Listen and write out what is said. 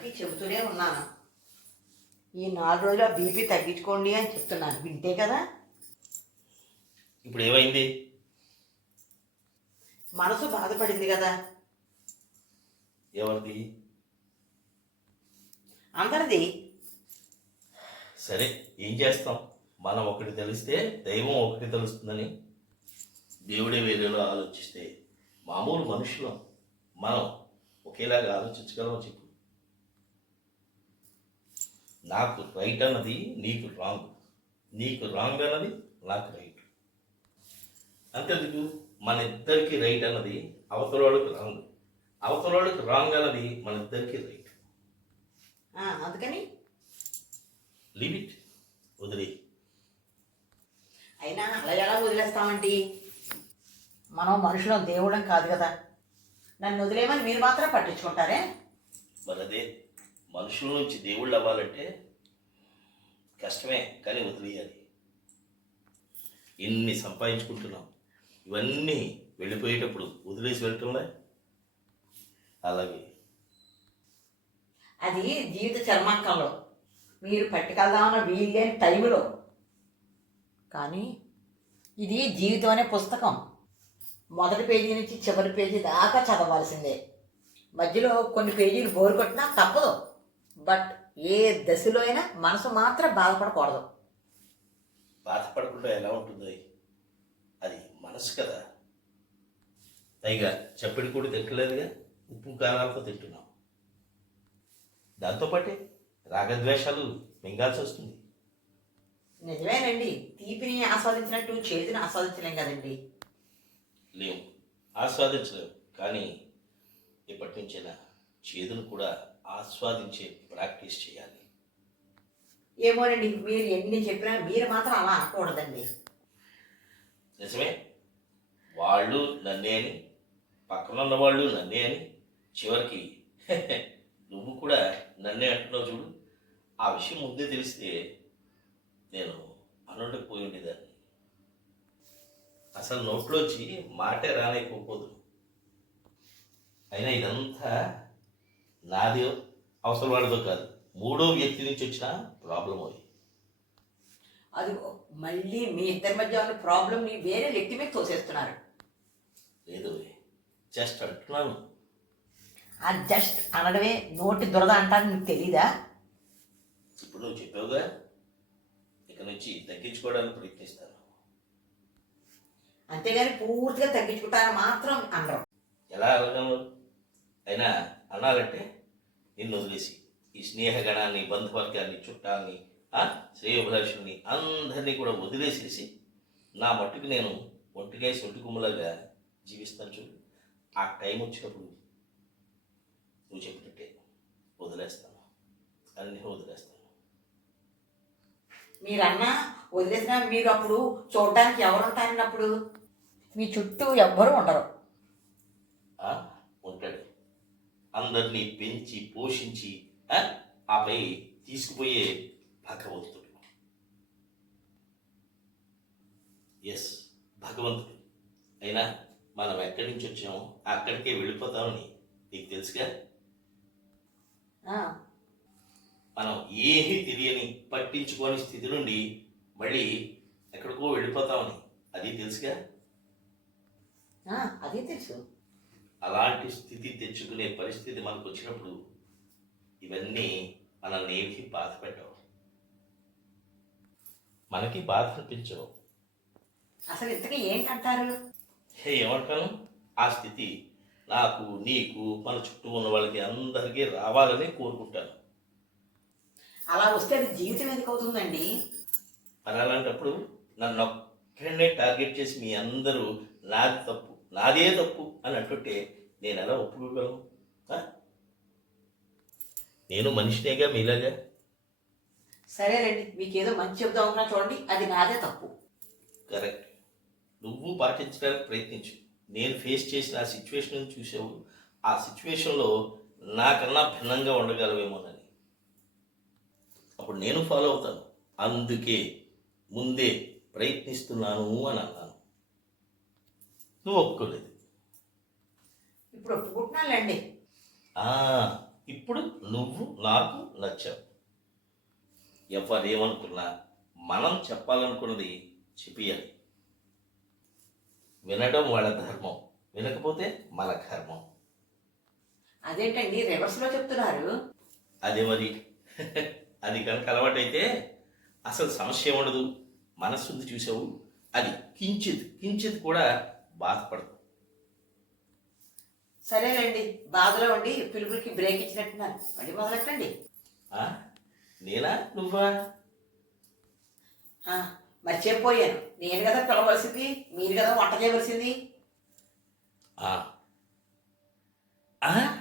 అందరికీ చెబుతూనే ఉన్నాను. ఈ నాలుగు రోజుల బీపీ తగ్గించుకోండి అని చెప్తున్నాను. వింటే కదా? ఇప్పుడు ఏమైంది? మనసు బాధపడింది కదా. ఎవరిది? అందరిది. సరే ఏం చేస్తాం? మనం ఒకటి తెలిస్తే దైవం ఒకటి తెలుస్తుందని దేవుడే వేరేలో ఆలోచిస్తే మామూలు మనుషులం మనం ఒకేలాగా ఆలోచించగలం చెప్పు. నాకు రైట్ అన్నది నీకు రాంగ్ నీకు రాంగ్ అన్నది నాకు రైట్ అంతెందుకు? మన ఇద్దరికి రైట్ అన్నది అవతలవాడికి రాంగ్ అవతలవాడికి రాంగ్ అన్నది మన ఇద్దరికి రైట్ అందుకని? లీవ్ ఇట్ వదిలే. అయినా అలా ఎలా వదిలేస్తామండి? మనం మనుషులం దేవుడం కాదు కదా. నన్ను వదిలేమని మీరు మాత్రం పట్టించుకుంటారే? మరి అదే మనుషుల నుంచి దేవుళ్ళు అవ్వాలంటే కష్టమే కానీ వదిలేయాలి. ఎన్ని సంపాదించుకుంటున్నాం? ఇవన్నీ వెళ్ళిపోయేటప్పుడు వదిలేసి వెళ్ళటంలే? అలాగే. అది జీవిత చర్మాంకంలో. మీరు పట్టుకెళ్దామన్న వీల్లేని టైంలో కానీ ఇది జీవితం అనే పుస్తకం. మొదటి పేజీ నుంచి చివరి పేజీ దాకా చదవాల్సిందే. మధ్యలో కొన్ని పేజీలు బోరు కొట్టినా తప్పదు. బట్ ఏ దశలో అయినా మనసు మాత్రం బాధపడకూడదు. బాధపడకుండా ఎలా ఉంటుంది? అది మనసు కదా. పైగా చప్పిడి కూడా తింటలేదుగా ఉప్పు కారాలతో తింటున్నాం. దాంతోపాటే రాగద్వేషాలు మింగాల్సి వస్తుంది. నిజమేనండి. తీపిని ఆస్వాదించినట్టు చేతిని ఆస్వాదించలేం కదండి. లేవు. ఆస్వాదించలేము కానీ ఇప్పటి నుంచైనా చేదును కూడా ఆస్వాదించే ప్రాక్టీస్ చేయాలి. ఏమోనండి మీరు ఎన్ని చెప్పినా మీరు మాత్రం అలా అనకూడదండి. నిజమే. వాళ్ళు నన్నే అని పక్కన ఉన్న వాళ్ళు నన్నే అని చివరికి నువ్వు కూడా నన్నే అంటున్నావు చూడు. ఆ విషయం ముందే తెలిస్తే నేను అనుండకు పోయి ఉండేదాన్ని. అసలు నోట్లోంచి మాటే రానేకపోదు అయినా ఇదంతా నాది అవసరం వాడిదో కాదు. మూడో వ్యక్తి నుంచి వచ్చిన ప్రాబ్లం అది. అది మళ్ళీ మీ ఇద్దరి మధ్య ఉన్న ప్రాబ్లమ్ని వేరే వ్యక్తి మీద తోసేస్తున్నారు. లేదు జస్ట్ అంటున్నాను. ఆ జస్ట్ అనడమే నోటి దురద అంటారు మీకు తెలీదా? ఇప్పుడు నువ్వు చెప్పావుగా? ఇక నుంచి తగ్గించుకోవడానికి ప్రయత్నిస్తాను. అంతేగాని పూర్తిగా తగ్గించుకుంటారని మాత్రం అనరు. ఎలా అనగలను? అయినా అనాలంటే నిన్ను వదిలేసి ఈ స్నేహగణాన్ని బంధువర్గాన్ని చుట్టాన్ని ఆ శ్రేయోభిలాషుల్ని అందరినీ కూడా వదిలేసేసి నా మట్టుకు నేను ఒంటికాయ సొంటికుమ్మలాగా జీవిస్తాను చూడు. ఆ టైం వచ్చినప్పుడు నువ్వు చెప్పినట్టే వదిలేస్తాను. అన్నీ వదిలేస్తాను. మీరన్నా వదిలేసిన మీరు అప్పుడు చూడడానికి ఎవరు ఉంటారన్నప్పుడు మీ చుట్టూ ఎవ్వరూ ఉండరు ఆ, ఉంటాడు అందరినీ పెంచి పోషించి ఆపై తీసుకుపోయే భగవంతుడు. ఎస్ భగవంతుడు. అయినా మనం ఎక్కడి నుంచి వచ్చామో అక్కడికే వెళ్ళిపోతామని నీకు తెలుసుగా? మనం ఏమీ తెలియని పట్టించుకోని స్థితి నుండి మళ్ళీ ఎక్కడికో వెళ్ళిపోతామని అది తెలుసుగా? అదే తెలుసు. అలాంటి స్థితి తెచ్చుకునే పరిస్థితి మనకు వచ్చినప్పుడు ఇవన్నీ మనల్ని ఏమి బాధ పెట్టవు. మనకి బాధ అనిపించవు అసలు ఇంతకీ ఏంటంటారు? హే ఏమంటాను? ఆ స్థితి నాకు నీకు మన చుట్టూ ఉన్న వాళ్ళకి అందరికీ రావాలని కోరుకుంటాను. అలా వస్తే అది జీవితం ఎందుకు అవుతుందండి? మరి అలాంటప్పుడు నన్ను ఒక్కడనే టార్గెట్ చేసి మీ అందరూ నాది తప్పు నాదే తప్పు అని అంటుంటే నేను ఎలా ఒప్పుకోగలను? నేను మనిషినేగా మీలాగా? సరేనండి మీకు ఏదో మంచి చెబుతా ఉన్నా చూడండి అది నాదే తప్పు. కరెక్ట్. నువ్వు పాటించడానికి ప్రయత్నించు. నేను ఫేస్ చేసిన ఆ సిచ్యువేషన్ చూసావు ఆ సిచ్యువేషన్లో నాకన్నా భిన్నంగా ఉండగలవేమోనని. అప్పుడు నేను ఫాలో అవుతాను. అందుకే ముందే ప్రయత్నిస్తున్నాను అని అన్నాను. నువ్వు ఒప్పుకోలేదు. ఇప్పుడు ఒప్పుకుంటున్నానులేండి. ఆ, ఇప్పుడు నువ్వు నాకు నచ్చావు. ఎవరేమనుకున్నా మనం చెప్పాలనుకున్నది చెప్పియాలి. వినడం వాళ్ళ ధర్మం వినకపోతే మన కర్మం. అదేంటండి రివర్స్లో చెప్తున్నారు. అదే మరి. అది కనుక అలవాటైతే అసలు సమస్య ఉండదు. మనస్సుంది చూసావు. అది కించిత్ కించిత్ కూడా బాధపడదు సరేనండి. బాధలో ఉండి పిలుపులకి బ్రేక్ ఇచ్చినట్టున్నారు. మళ్ళీ మొదలెట్టండి? నేనా? నువ్వా? మర్చిపోయాను. నేను కదా పిలవలసింది మీరు కదా వంట చేయవలసింది. ఆ. ఆ?